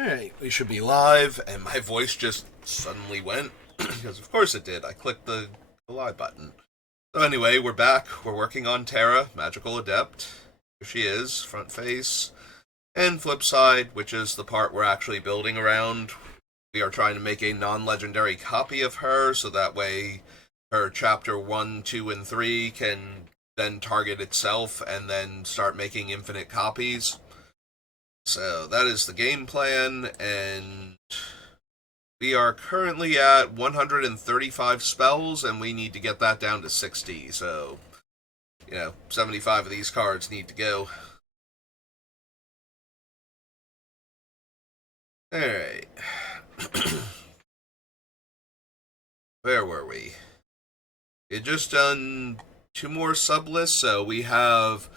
Alright, we should be live, and my voice just suddenly went, because of course it did. I clicked the live button. So anyway, we're back. We're working on Terra, Magical Adept. Here she is, front face. And flip side, which is the part we're actually building around. We are trying to make a non-legendary copy of her, so that way her chapter 1, 2, and 3 can then target itself and then start making infinite copies. So that is the game plan, and we are currently at 135 spells, and we need to get that down to 60. So, 75 of these cards need to go. Alright. Where were we? We had just done 2 more sublists, so we have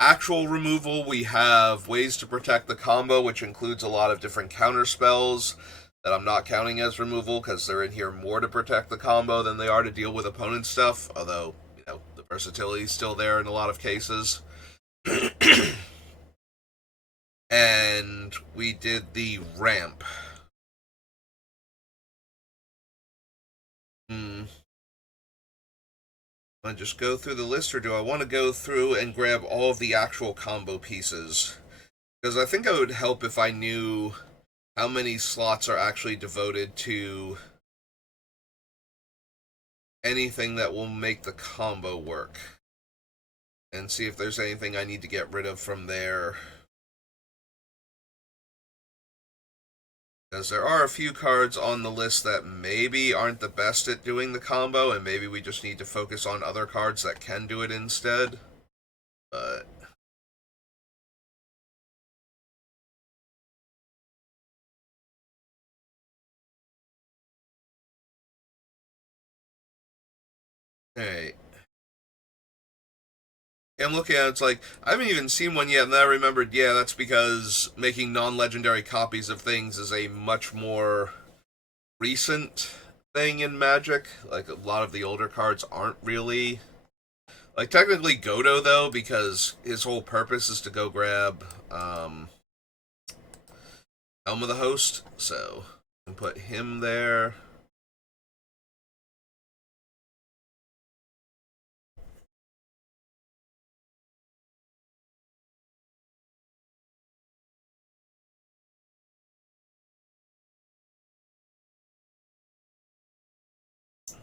actual removal, we have ways to protect the combo, which includes a lot of different counter spells that I'm not counting as removal because they're in here more to protect the combo than they are to deal with opponent stuff, although, the versatility is still there in a lot of cases. And we did the ramp. I just go through the list, or do I want to go through and grab all of the actual combo pieces? Because I think it would help if I knew how many slots are actually devoted to anything that will make the combo work. And see if there's anything I need to get rid of from there. Because there are a few cards on the list that maybe aren't the best at doing the combo, and maybe we just need to focus on other cards that can do it instead. But hey, I'm looking at it, it's like, I haven't even seen one yet, and then I remembered, yeah, that's because making non-legendary copies of things is a much more recent thing in Magic. Like, a lot of the older cards aren't really... Like, technically Godo, though, because his whole purpose is to go grab, Helm of the Host, so I can put him there.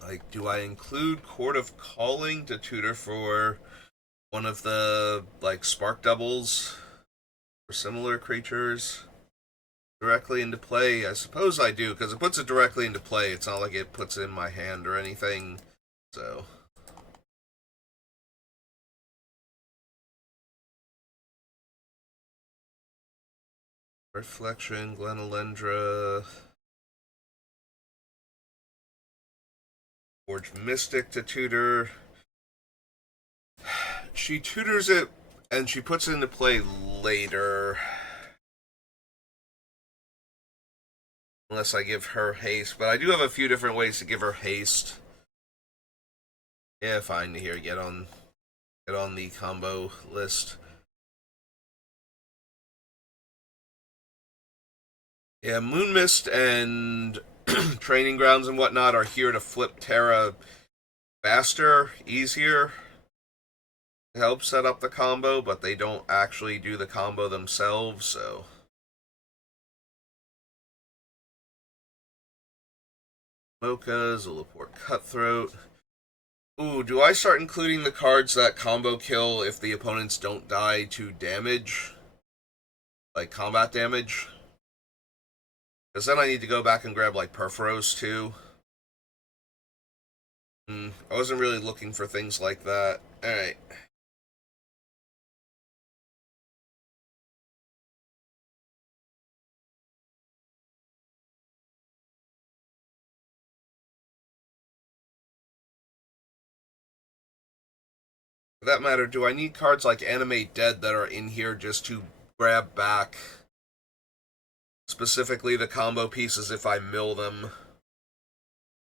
Like, do I include Court of Calling to tutor for one of the, like, spark doubles or similar creatures directly into play? I suppose I do, because it puts it directly into play. It's not like it puts it in my hand or anything, so... Reflection, Glenalendra... Forge Mystic to tutor. She tutors it, and she puts it into play later. Unless I give her haste. But I do have a few different ways to give her haste. Yeah, fine. Here, get on the combo list. Yeah, Moonmist and Training Grounds and whatnot are here to flip Terra faster, easier, to help set up the combo, but they don't actually do the combo themselves, so... Mocha, Zulaport Cutthroat. Ooh, do I start including the cards that combo kill if the opponents don't die to damage? Like combat damage? Because then I need to go back and grab like Perforos too. I wasn't really looking for things like that. Alright. For that matter, do I need cards like Animate Dead that are in here just to grab back specifically the combo pieces if I mill them?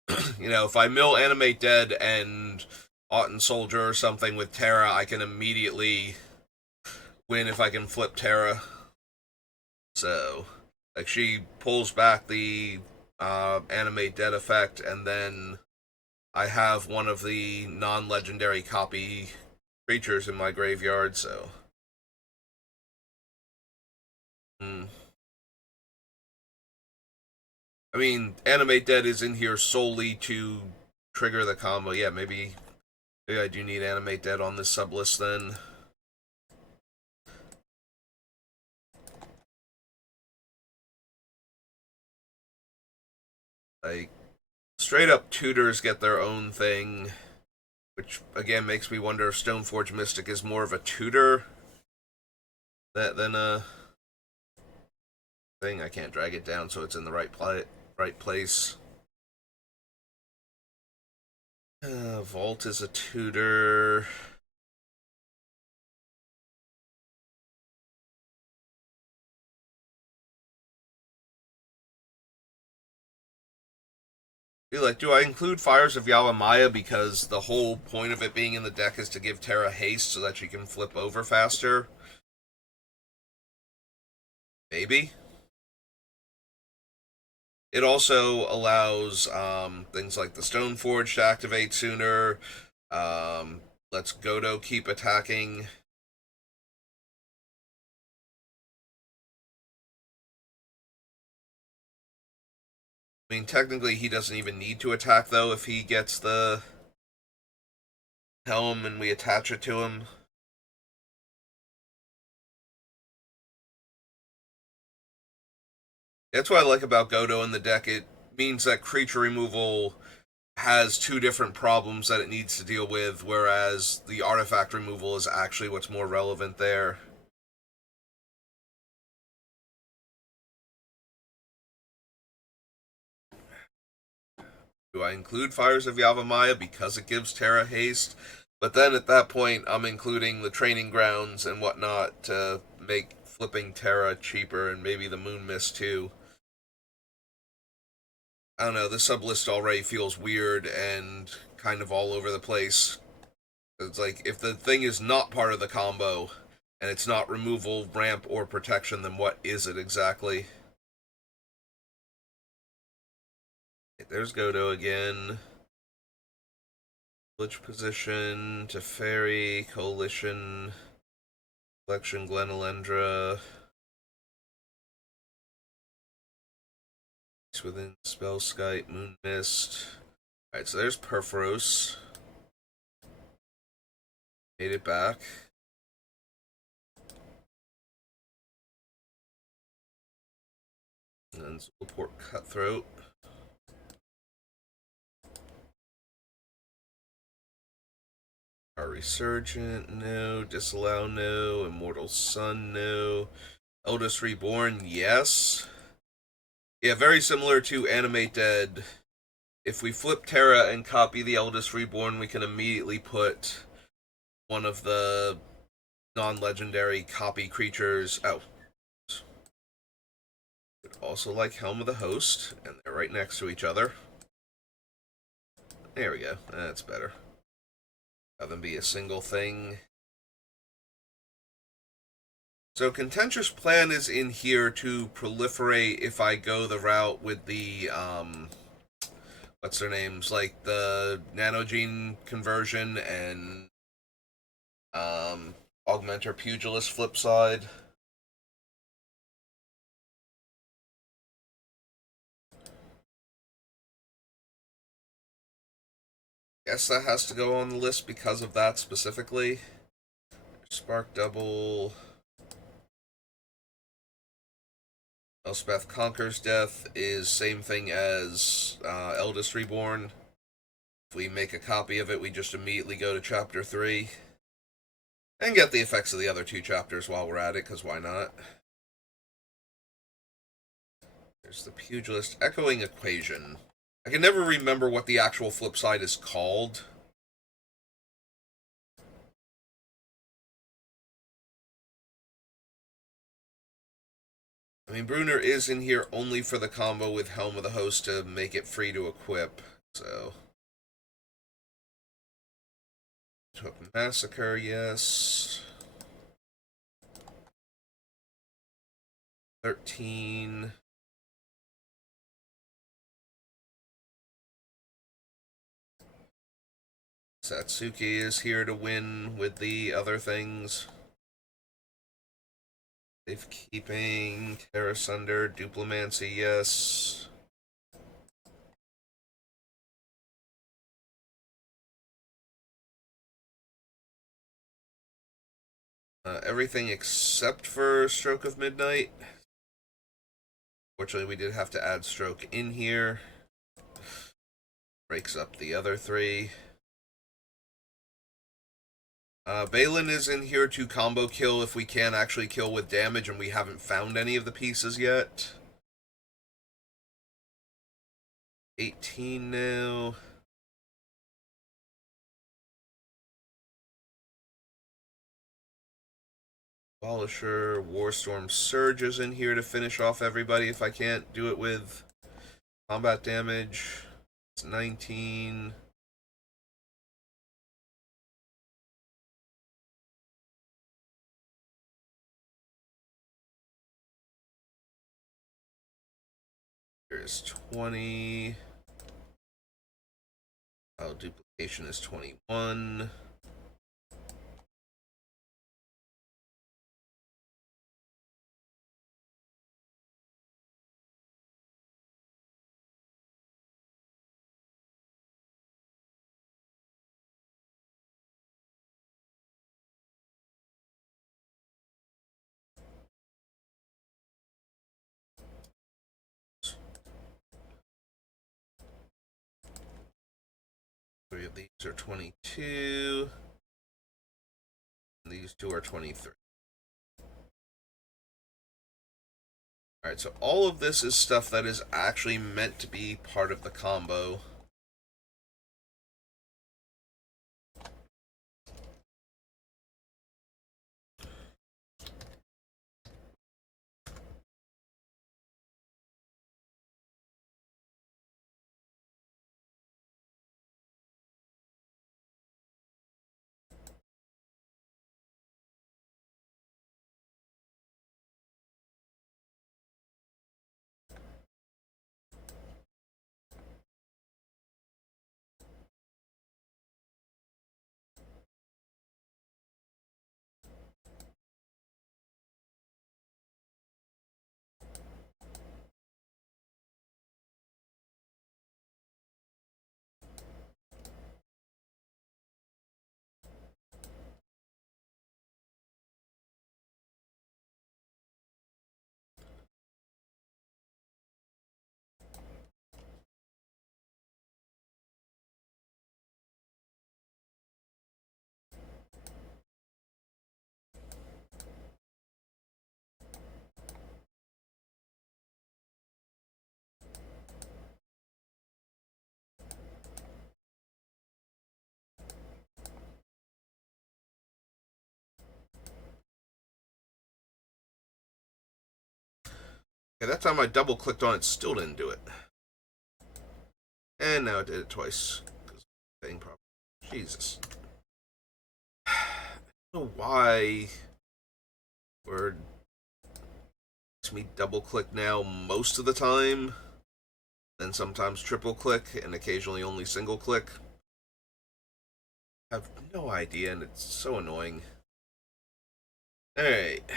If I mill Animate Dead and Autumn Soldier or something with Terra, I can immediately win if I can flip Terra. So, Like, she pulls back the animate dead effect, and then I have one of the non-legendary copy creatures in my graveyard, so... Hmm. I mean, animate dead is in here solely to trigger the combo. Yeah, maybe I do need animate dead on this sublist then. Like, straight up tutors get their own thing, which again makes me wonder if Stoneforge Mystic is more of a tutor than a thing. I can't drag it down so it's in the right place. Vault is a tutor. Like, do I include Fires of Yawamaya because the whole point of it being in the deck is to give Terra haste so that she can flip over faster? Maybe. It also allows things like the Stoneforge to activate sooner. Lets Godo keep attacking. I mean, technically, he doesn't even need to attack, though, if he gets the helm and we attach it to him. That's what I like about Godo in the deck. It means that creature removal has two different problems that it needs to deal with, whereas the artifact removal is actually what's more relevant there. Do I include Fires of Yavimaya because it gives Terra haste? But then at that point, I'm including the training grounds and whatnot to make flipping Terra cheaper, and maybe the Moon Mist too. I don't know, this sublist already feels weird and kind of all over the place. It's like, if the thing is not part of the combo, and it's not removal, ramp, or protection, then what is it exactly? There's Godo again. Glitch position, Teferi, Coalition, Collection, Glenelendra. Within Spell Skype, Moon Mist. Alright, so there's Perforos. Made it back. And then Zulaport Cutthroat. Our Resurgent, no. Disallow, no. Immortal Sun, no. Eldest Reborn, yes. Yeah, very similar to Animate Dead. If we flip Terra and copy the Eldest Reborn, we can immediately put one of the non-legendary copy creatures. Oh. Also like Helm of the Host, and they're right next to each other. There we go. That's better. Have them be a single thing. So Contentious Plan is in here to proliferate if I go the route with the, what's their names? Like the Nanogene conversion and, Augmenter Pugilist flip side. Guess that has to go on the list because of that specifically. Spark Double. Elspeth Conquers Death is same thing as Eldest Reborn. If we make a copy of it, we just immediately go to Chapter 3. And get the effects of the other two chapters while we're at it, because why not? There's the Pugilist Echoing Equation. I can never remember what the actual flip side is called. I mean, Bruner is in here only for the combo with Helm of the Host to make it free to equip, so... Took Massacre, yes. 13. Satsuki is here to win with the other things. Safekeeping, Terra Sunder, Duplimancy, yes. Everything except for Stroke of Midnight. Fortunately, we did have to add Stroke in here. Breaks up the other three. Balin is in here to combo kill if we can actually kill with damage, and we haven't found any of the pieces yet. 18 now. Abolisher, Warstorm Surge is in here to finish off everybody if I can't do it with combat damage. It's 19. Here's 20. Oh, duplication is 21. Three of these are 22. And these two are 23. Alright, so all of this is stuff that is actually meant to be part of the combo. Okay, that time I double clicked on it, still didn't do it. And now it did it twice. Thing problem. Jesus. I don't know why Word makes me double click now most of the time. Then sometimes triple click and occasionally only single click. I have no idea and it's so annoying. Alright.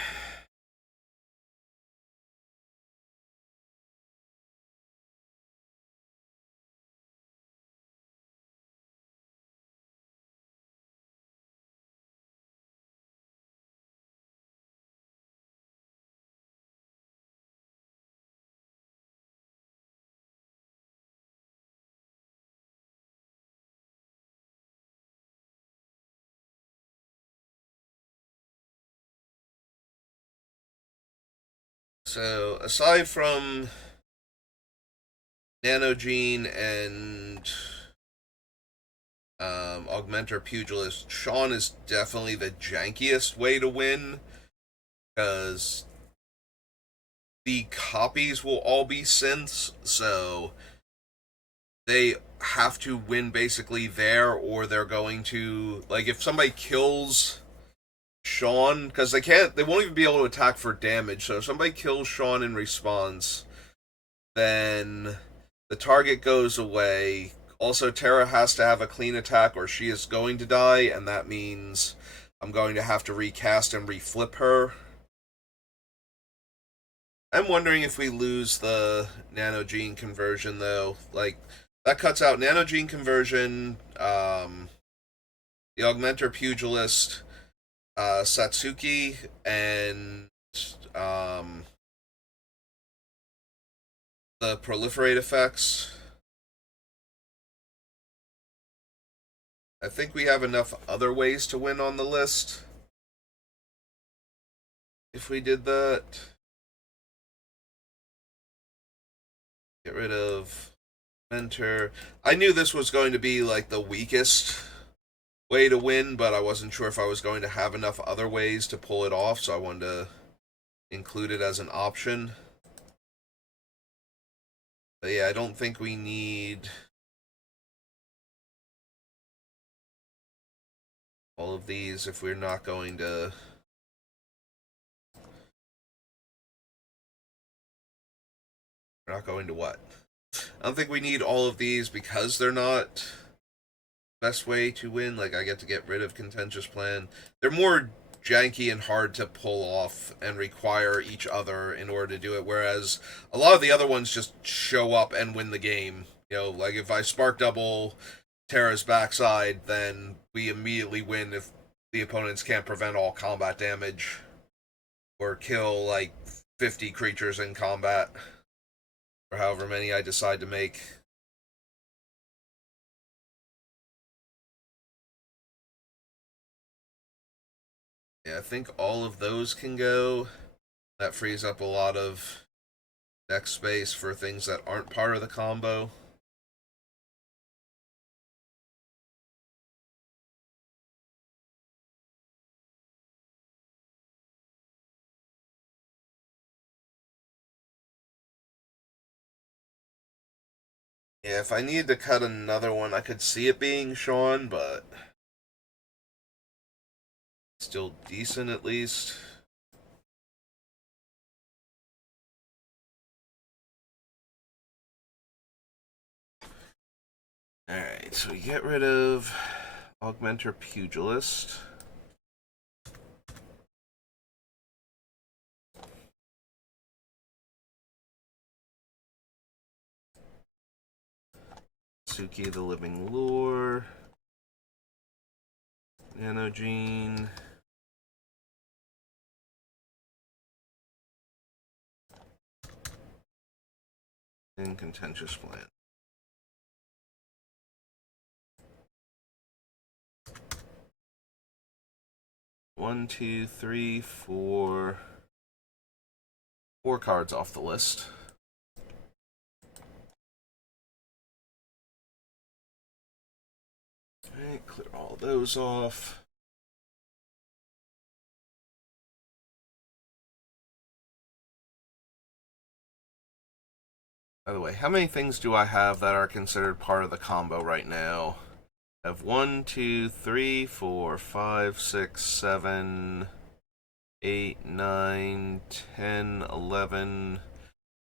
So, aside from Nanogene and Augmenter Pugilist, Sean is definitely the jankiest way to win, because the copies will all be synths, so they have to win basically there, or they're going to, like, if somebody kills Sean, because they won't even be able to attack for damage, so if somebody kills Sean in response, then the target goes away, Also, Terra has to have a clean attack or she is going to die, and that means I'm going to have to recast and reflip her. I'm wondering if we lose the nanogene conversion, though. Like, that cuts out nanogene conversion, the Augmenter Pugilist, Satsuki, and um, the Proliferate effects. I think we have enough other ways to win on the list. If we did that, get rid of Mentor. I knew this was going to be like the weakest way to win, but I wasn't sure if I was going to have enough other ways to pull it off, so I wanted to include it as an option. But yeah, I don't think we need all of these if we're not going to... We're not going to what? I don't think we need all of these because they're not best way to win. Like, I get to get rid of Contentious Plan. They're more janky and hard to pull off and require each other in order to do it, whereas a lot of the other ones just show up and win the game. You know, like if I spark double Terra's backside, then we immediately win if the opponents can't prevent all combat damage or kill like 50 creatures in combat or however many I decide to make. Yeah, I think all of those can go. That frees up a lot of deck space for things that aren't part of the combo. Yeah, if I needed to cut another one, I could see it being Sean, but still decent at least. Alright, so we get rid of Augmenter Pugilist. Suki the Living Lore. Nanogene. And Contentious Plan. One, two, three, four. 4 cards off the list. Alright, clear all those off. By the way, how many things do I have that are considered part of the combo right now? I have 1, 2, 3, 4, 5, 6, 7, 8, 9, 10, 11,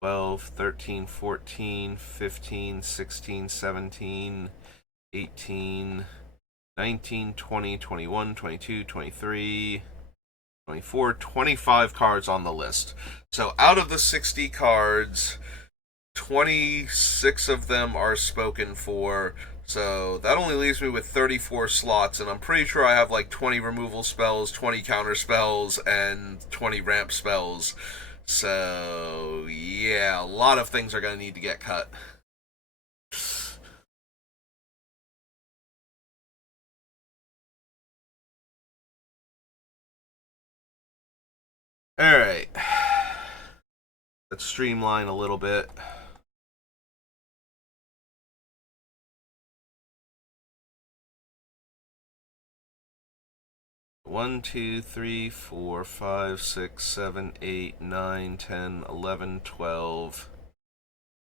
12, 13, 14, 15, 16, 17, 18, 19, 20, 21, 22, 23, 24, 25 cards on the list. So out of the 60 cards, 26 of them are spoken for. So that only leaves me with 34 slots, and I'm pretty sure I have like 20 removal spells, 20 counter spells, and 20 ramp spells. So yeah, a lot of things are going to need to get cut. Alright. Let's streamline a little bit. One, two, three, four, 5, 6, 7, 8, 9, 10, 11, 12,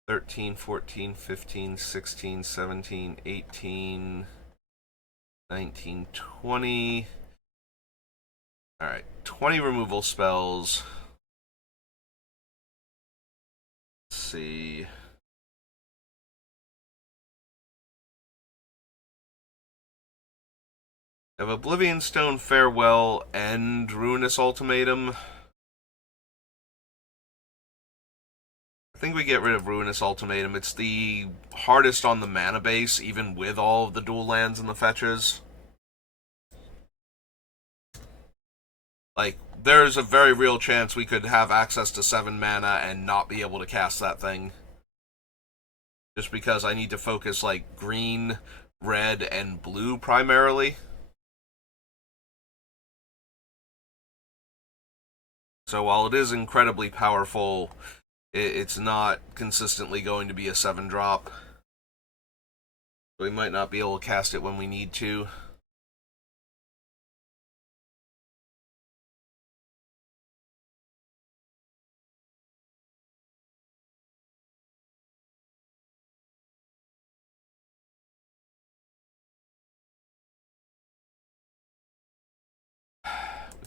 13, 14, 15, 16, 17, 18, 19, 20. Alright, 20 removal spells. Let's see. We have Oblivion Stone Farewell and Ruinous Ultimatum. I think we get rid of Ruinous Ultimatum. It's the hardest on the mana base, even with all of the dual lands and the fetches. Like, there's a very real chance we could have access to 7 mana and not be able to cast that thing. Just because I need to focus, like, green, red, and blue primarily. So while it is incredibly powerful, it's not consistently going to be a 7-drop. We might not be able to cast it when we need to.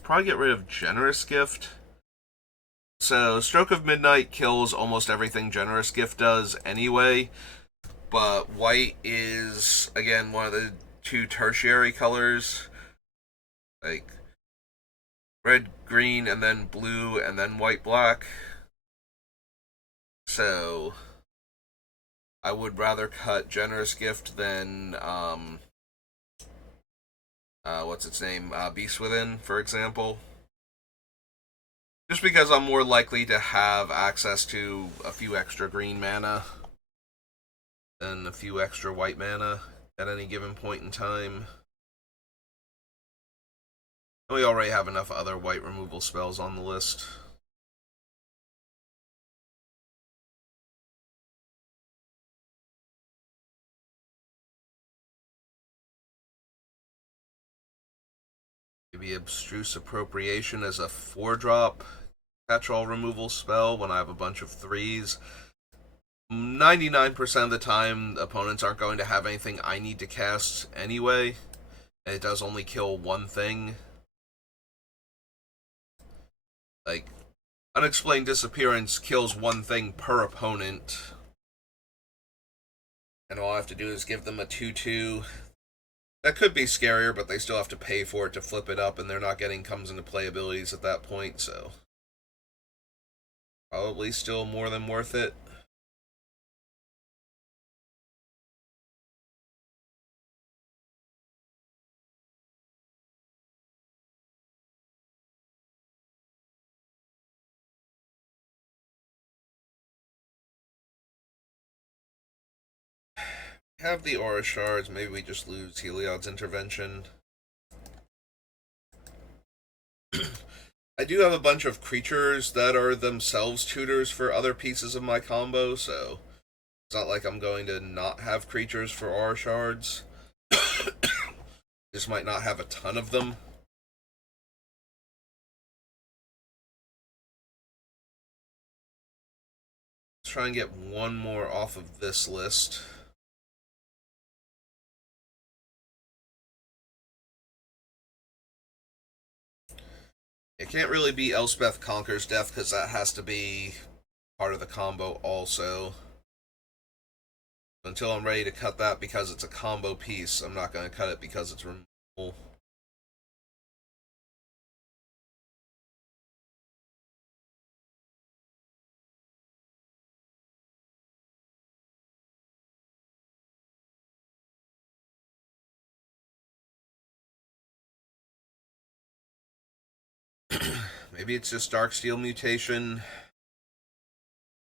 Probably get rid of Generous Gift. So, Stroke of Midnight kills almost everything Generous Gift does anyway, but white is, again, one of the 2 tertiary colors. Like, red, green, and then blue, and then white, black. So, I would rather cut Generous Gift than, what's its name? Beast Within, for example. Just because I'm more likely to have access to a few extra green mana than a few extra white mana at any given point in time. And we already have enough other white removal spells on the list. Maybe Abstruse Appropriation as a 4-drop catch-all removal spell when I have a bunch of 3s. 99% of the time, opponents aren't going to have anything I need to cast anyway. And it does only kill one thing. Like, Unexplained Disappearance kills one thing per opponent. And all I have to do is give them a 2/2. That could be scarier, but they still have to pay for it to flip it up, and they're not getting comes into play abilities at that point, so probably still more than worth it. Have the Aura Shards, maybe we just lose Heliod's Intervention. I do have a bunch of creatures that are themselves tutors for other pieces of my combo, so it's not like I'm going to not have creatures for Aura Shards. Just might not have a ton of them. Let's try and get one more off of this list. It can't really be Elspeth Conquers Death because that has to be part of the combo also. Until I'm ready to cut that because it's a combo piece, I'm not going to cut it because it's removable. Maybe it's just Darksteel Mutation.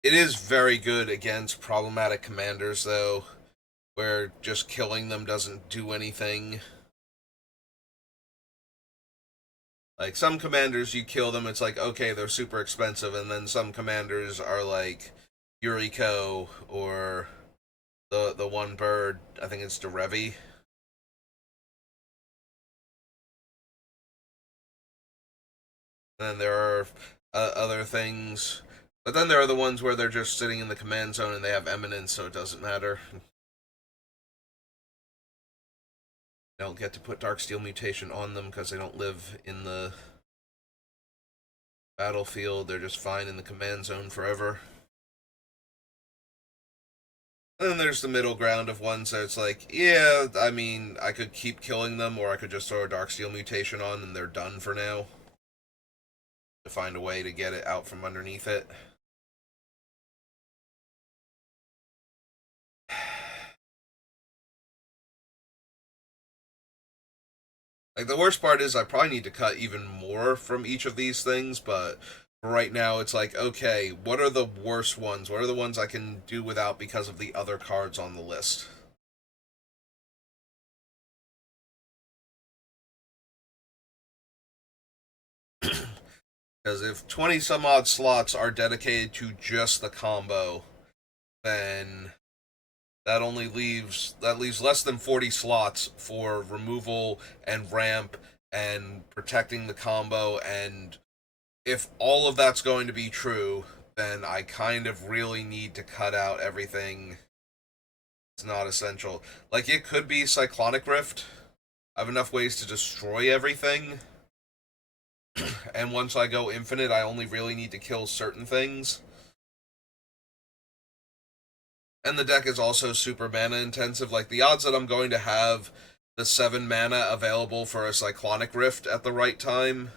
It is very good against problematic commanders, though, where just killing them doesn't do anything. Like, some commanders, you kill them, it's like, okay, they're super expensive, and then some commanders are like Yuriko, or the one bird, I think it's Derevi. And then there are other things. But then there are the ones where they're just sitting in the command zone and they have eminence, so it doesn't matter. They don't get to put Darksteel Mutation on them because they don't live in the battlefield. They're just fine in the command zone forever. And then there's the middle ground of ones that it's like, yeah, I mean, I could keep killing them, or I could just throw a Darksteel mutation on and they're done for now. To find a way to get it out from underneath it. Like, the worst part is I probably need to cut even more from each of these things, but right now it's like, okay, what are the worst ones? What are the ones I can do without because of the other cards on the list? Because if 20 some odd slots are dedicated to just the combo, then that leaves less than 40 slots for removal and ramp and protecting the combo. And if all of that's going to be true, then I kind of really need to cut out everything. It's not essential. Like, it could be Cyclonic Rift. I have enough ways to destroy everything. And once I go infinite, I only really need to kill certain things. And the deck is also super mana intensive. Like, the odds that I'm going to have the 7 mana available for a Cyclonic Rift at the right time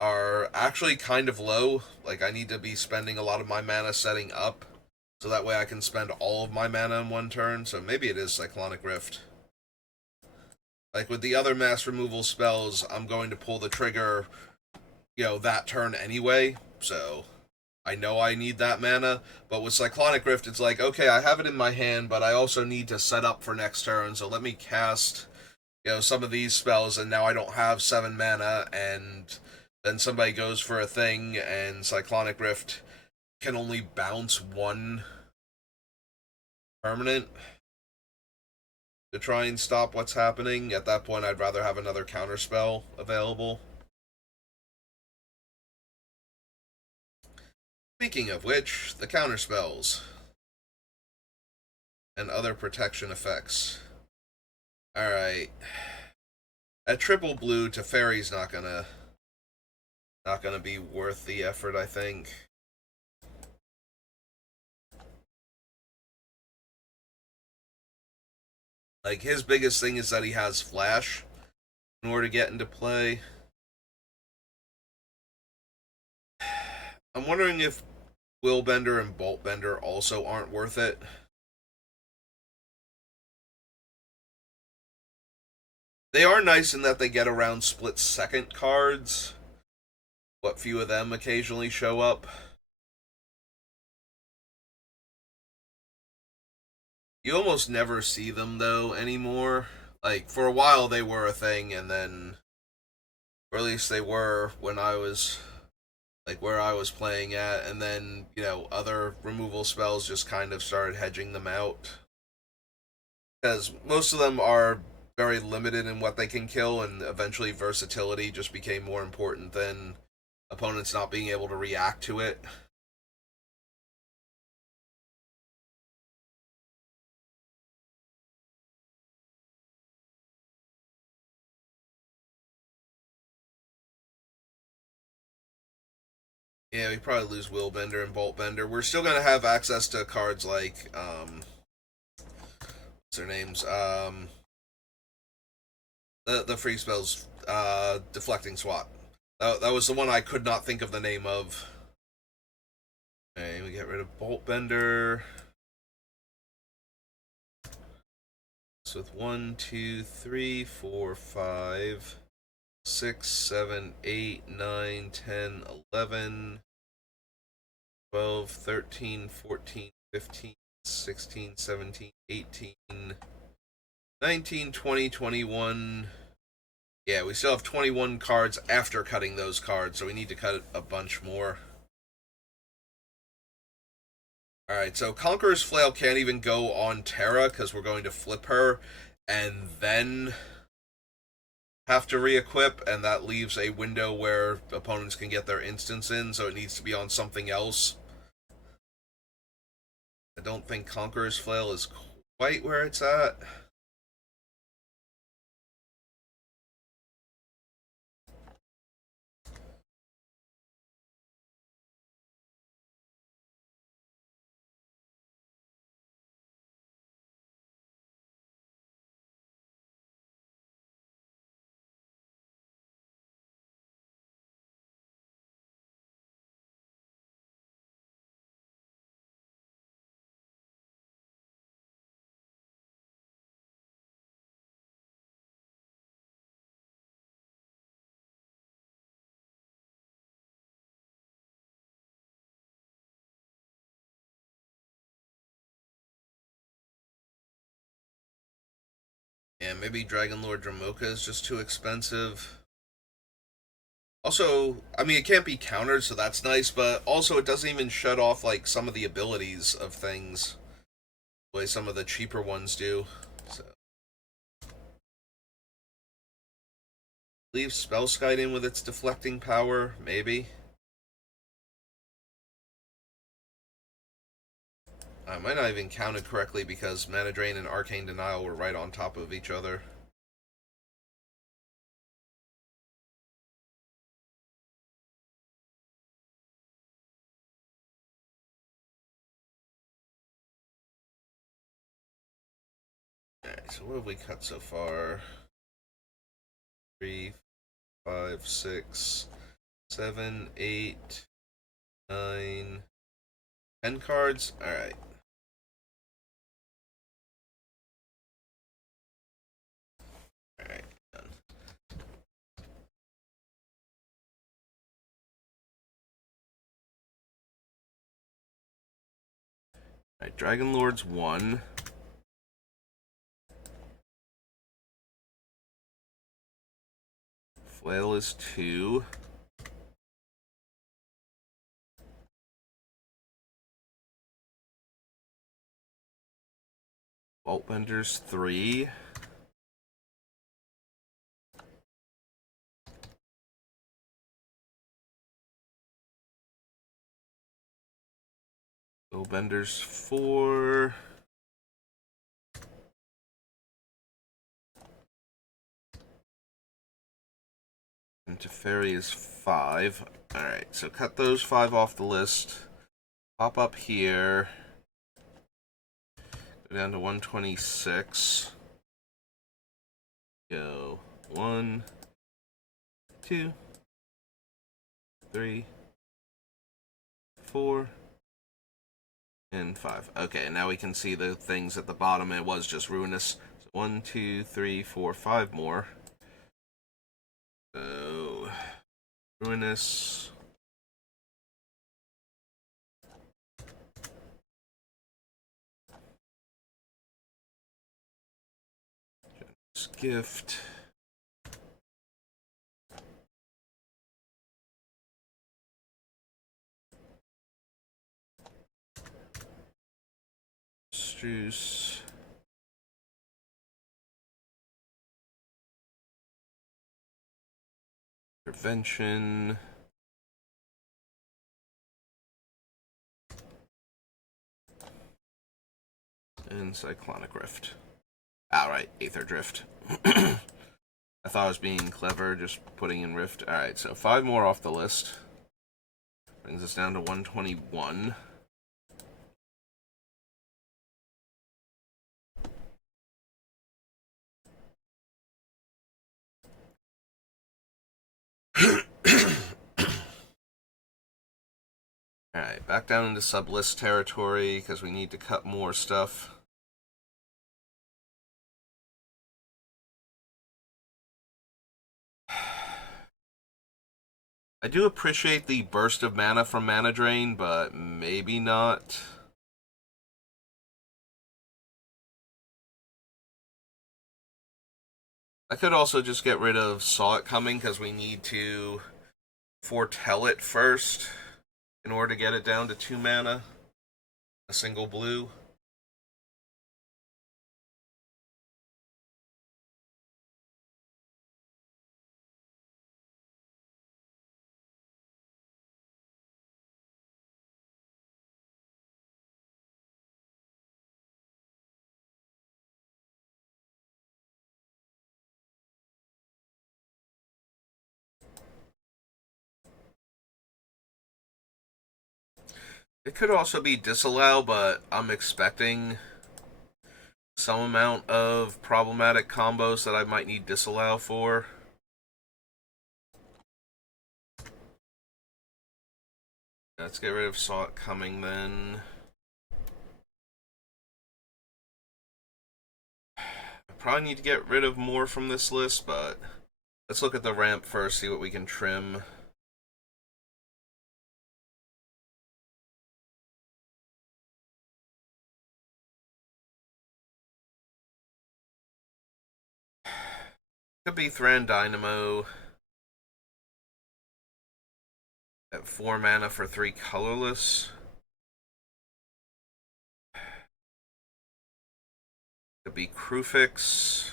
are actually kind of low. Like, I need to be spending a lot of my mana setting up, so that way I can spend all of my mana in one turn. So maybe it is Cyclonic Rift. Like, with the other mass removal spells, I'm going to pull the trigger, that turn anyway. So I know I need that mana. But with Cyclonic Rift, it's like, okay, I have it in my hand, but I also need to set up for next turn. So let me cast, some of these spells, and now I don't have 7 mana, and then somebody goes for a thing, and Cyclonic Rift can only bounce one permanent to try and stop what's happening. At that point, I'd rather have another counterspell available. Speaking of which, the counterspells and other protection effects. Alright. At triple blue, Teferi's not gonna be worth the effort, I think. Like, his biggest thing is that he has flash in order to get into play. I'm wondering if Willbender and Boltbender also aren't worth it. They are nice in that they get around split second cards. What few of them occasionally show up. You almost never see them, though, anymore. Like, for a while they were a thing, and then, or at least they were when I was, like, where I was playing at, and then, other removal spells just kind of started hedging them out. Because most of them are very limited in what they can kill, and eventually versatility just became more important than opponents not being able to react to it. Yeah, we probably lose Willbender and Boltbender. We're still gonna have access to cards like what's their names? The free spells, deflecting swat. That was the one I could not think of the name of. Okay, we get rid of Boltbender. So with 1, 2, 3, 4, 5, 6, 7, 8, 9, 10, 11, 12, 13, 14, 15, 16, 17, 18, 19, 20, 21. Yeah, we still have 21 cards after cutting those cards, so we need to cut a bunch more. Alright, so Conqueror's Flail can't even go on Terra because we're going to flip her and then have to re-equip, and that leaves a window where opponents can get their instants in, so it needs to be on something else. I don't think Conqueror's Flail is quite where it's at. Yeah, maybe Dragon Lord Dramoka is just too expensive. Also, I mean, it can't be countered, so that's nice, but also it doesn't even shut off, like, some of the abilities of things, the way some of the cheaper ones do. So, leave Spellskite in with its deflecting power, maybe. I might not even count it correctly because Mana Drain and Arcane Denial were right on top of each other. Alright, so what have we cut so far? 3, 5, 6, 7, 8, 9, 10 cards? Alright. Alright, done. Alright, Dragon Lord's 1. Flail is 2. Vaultbender's 3. Bowbender's 4. And Teferi is 5. Alright, so cut those 5 off the list. Pop up here. Go down to 126. Go 1, 2, 3, 4, and 5. Okay, now we can see the things at the bottom. It was just Ruinous. So 1, 2, 3, 4, 5 more. So, Ruinous. Gift. Struce. Prevention. And Cyclonic Rift. Alright, Aether Drift. I thought I was being clever, just putting in Rift. Alright, so 5 more off the list. Brings us down to 121. Alright, back down into sublist territory because we need to cut more stuff. I do appreciate the burst of mana from Mana Drain, but maybe not. I could also just get rid of Saw It Coming because we need to foretell it first in order to get it down to 2 mana. A single blue. It could also be disallow, but I'm expecting some amount of problematic combos that I might need disallow for. Let's get rid of Saw It Coming then. I probably need to get rid of more from this list, but let's look at the ramp first, see what we can trim. Could be Thran Dynamo at 4 mana for 3 colorless. Could be Crufix.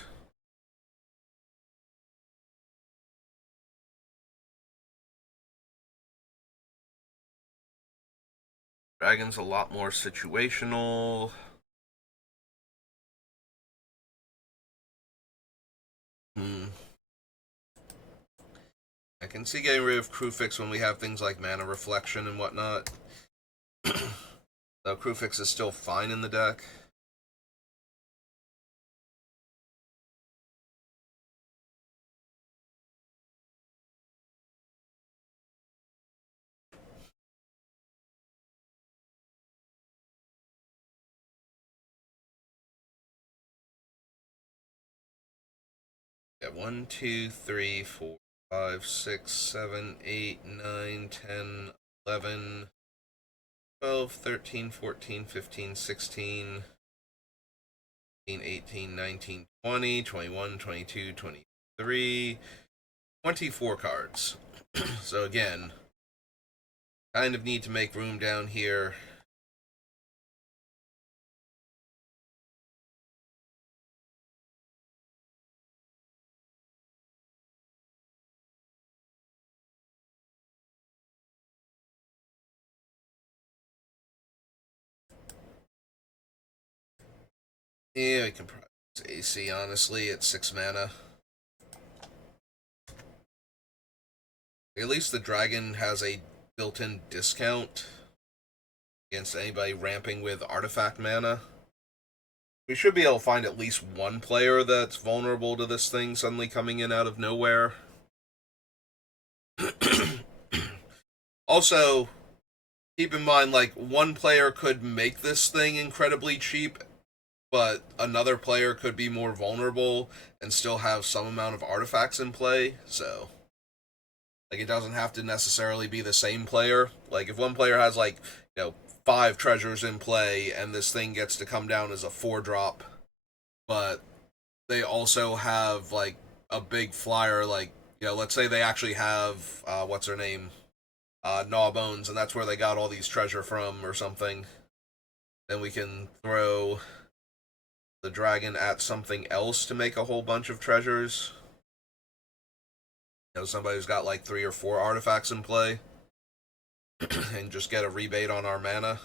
Dragon's a lot more situational. I can see getting rid of Crufix when we have things like Mana Reflection and whatnot. Though Crufix is still fine in the deck. Yeah, 1, 2, 3, 4, 5, 6, 7, 8, 9, 10, 11, 12, 13, 14, 15, 16, 18, 19, 20, 21, 22, 23, 24 cards. So again, kind of need to make room down here. Yeah, I can probably use AC, honestly, at 6 mana. At least the dragon has a built-in discount against anybody ramping with artifact mana. We should be able to find at least one player that's vulnerable to this thing suddenly coming in out of nowhere. Also, keep in mind, like, one player could make this thing incredibly cheap, but another player could be more vulnerable and still have some amount of artifacts in play, so... Like, it doesn't have to necessarily be the same player. Like, if one player has, like, 5 treasures in play, and this thing gets to come down as a 4-drop, but they also have, like, a big flyer, like, let's say they actually have, what's her name? Gnawbones, and that's where they got all these treasure from, or something. Then we can throw the dragon at something else to make a whole bunch of treasures. Somebody who's got like 3 or 4 artifacts in play and just get a rebate on our mana.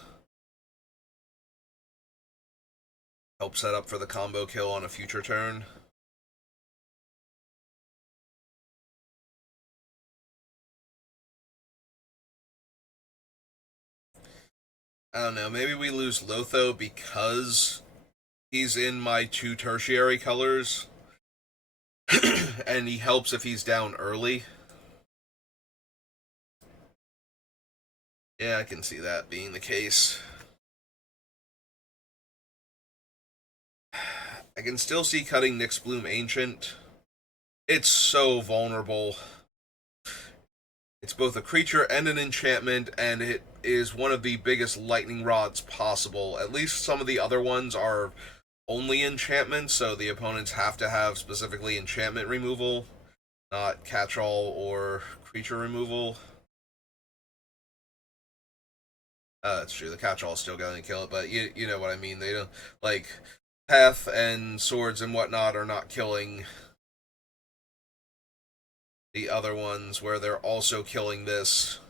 Help set up for the combo kill on a future turn. I don't know, maybe we lose Lotho because he's in my 2 tertiary colors. And he helps if he's down early. Yeah, I can see that being the case. I can still see cutting Nyx Bloom Ancient. It's so vulnerable. It's both a creature and an enchantment, and it is one of the biggest lightning rods possible. At least some of the other ones are only enchantments, so the opponents have to have specifically enchantment removal, not catch-all or creature removal. That's true. The catch-all is still going to kill it, but you know what I mean. They don't, like, path and swords and whatnot are not killing the other ones where they're also killing this.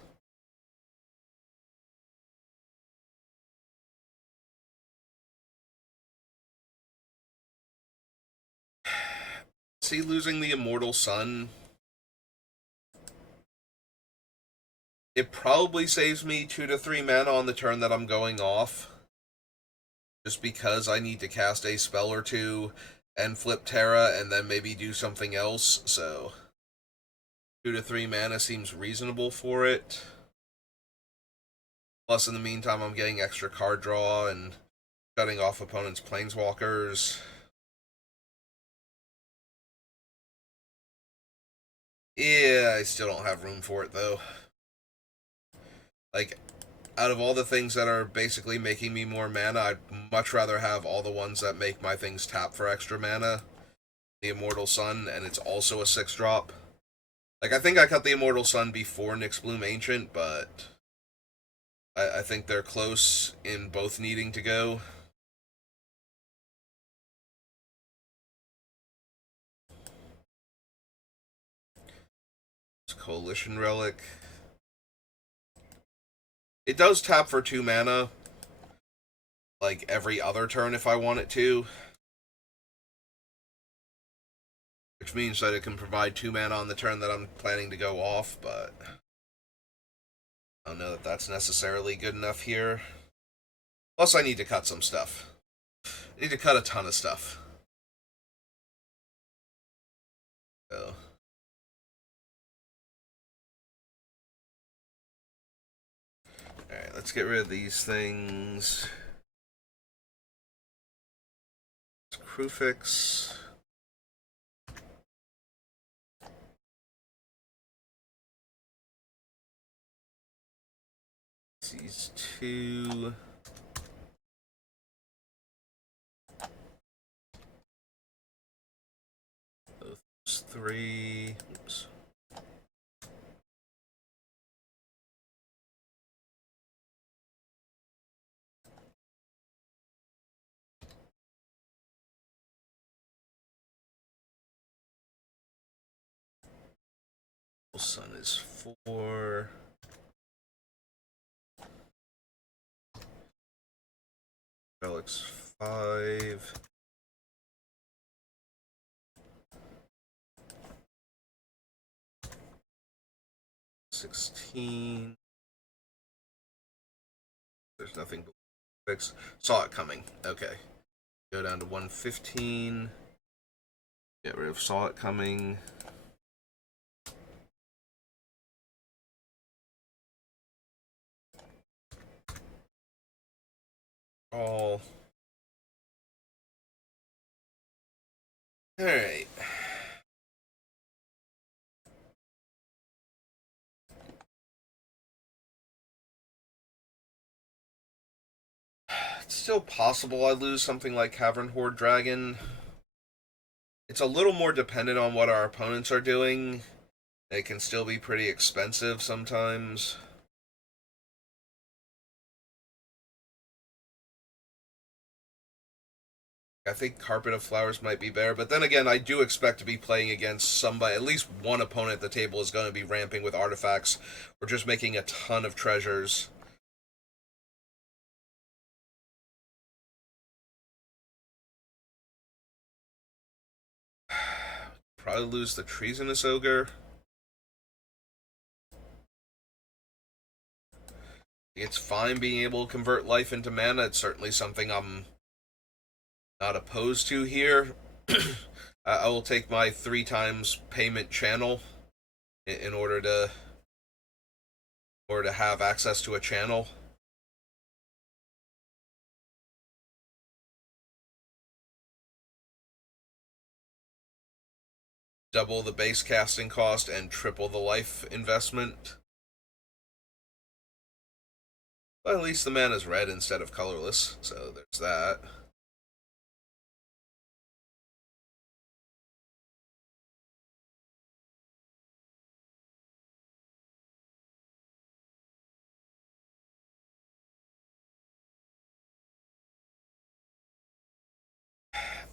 See, losing the Immortal Sun, it probably saves me 2 to 3 mana on the turn that I'm going off. Just because I need to cast a spell or two and flip Terra and then maybe do something else, so 2 to 3 mana seems reasonable for it. Plus, in the meantime, I'm getting extra card draw and cutting off opponents' planeswalkers. Yeah, I still don't have room for it, though. Like, out of all the things that are basically making me more mana, I'd much rather have all the ones that make my things tap for extra mana. the Immortal Sun, and it's also a 6-drop. Like, I think I cut the Immortal Sun before Nyx Bloom Ancient, but I think they're close in both needing to go. It's Coalition Relic. It does tap for 2 mana, like, every other turn if I want it to. Which means that it can provide 2 mana on the turn that I'm planning to go off, but I don't know that that's necessarily good enough here. Plus, I need to cut some stuff. I need to cut a ton of stuff. So. Alright, let's get rid of these things. Crewfix. These 2. Those 3. Oops. Sun is 4. Relic's 5. $16. There's nothing but fix. Saw it coming. Okay. Go down to 115. Get rid of saw it coming. All. Alright. It's still possible I lose something like Cavern Horde Dragon. It's a little more dependent on what our opponents are doing. It can still be pretty expensive sometimes. I think Carpet of Flowers might be better, but then again, I do expect to be playing against somebody. At least one opponent at the table is going to be ramping with artifacts. We're just making a ton of treasures. Probably lose the Treasonous Ogre. It's fine being able to convert life into mana. It's certainly something I'm not opposed to here. I will take my 3 times payment channel in order to have access to a channel. Double the base casting cost and triple the life investment. But at least the mana's red instead of colorless, so there's that.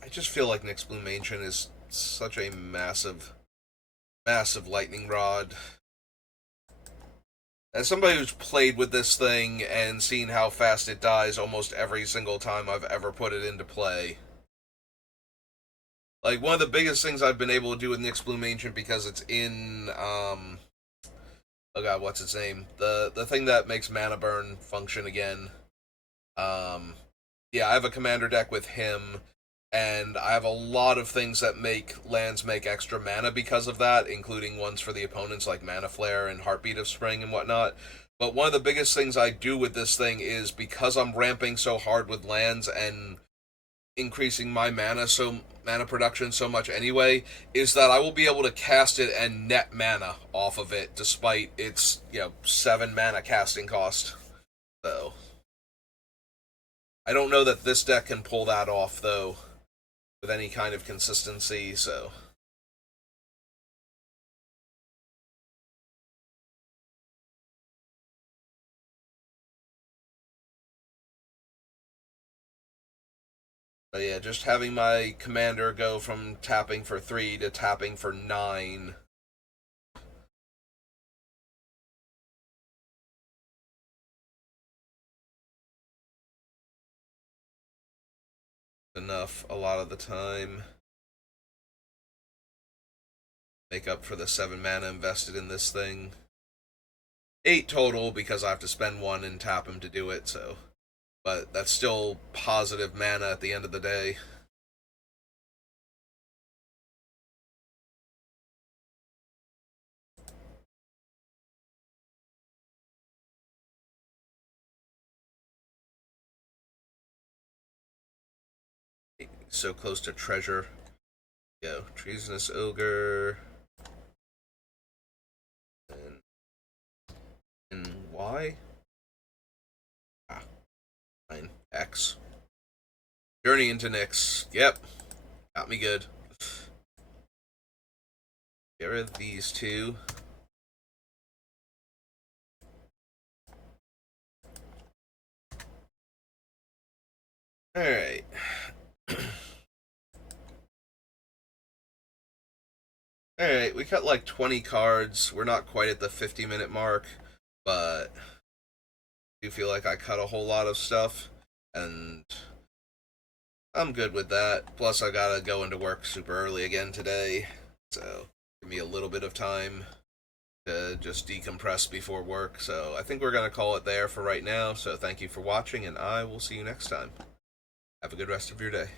I just feel like Nyx Bloom Ancient is such a massive, massive lightning rod. As somebody who's played with this thing and seen how fast it dies almost every single time I've ever put it into play. Like, one of the biggest things I've been able to do with Nyx Bloom Ancient, because it's in, oh god, what's its name? The thing that makes Mana Burn function again. Yeah, I have a commander deck with him, and I have a lot of things that make lands make extra mana because of that, including ones for the opponents like Mana Flare and Heartbeat of Spring and whatnot. But one of the biggest things I do with this thing is, because I'm ramping so hard with lands and increasing my mana production so much anyway, is that I will be able to cast it and net mana off of it despite its 7 mana casting cost. So I don't know that this deck can pull that off though. with any kind of consistency, so. But yeah, just having my commander go from tapping for 3 to tapping for 9. Enough a lot of the time. Make up for the 7 mana invested in this thing. 8 total because I have to spend 1 and tap him to do it, so. But that's still positive mana at the end of the day. So close to treasure. Go. Treasonous Ogre. And Y? Ah. 9. X. Journey into Nyx. Yep. Got me good. Get rid of these 2. Alright. Alright, we cut like 20 cards. We're not quite at the 50-minute mark, but I do feel like I cut a whole lot of stuff, and I'm good with that. Plus, I gotta go into work super early again today, so give me a little bit of time to just decompress before work. So I think we're gonna call it there for right now. So thank you for watching, and I will see you next time. Have a good rest of your day.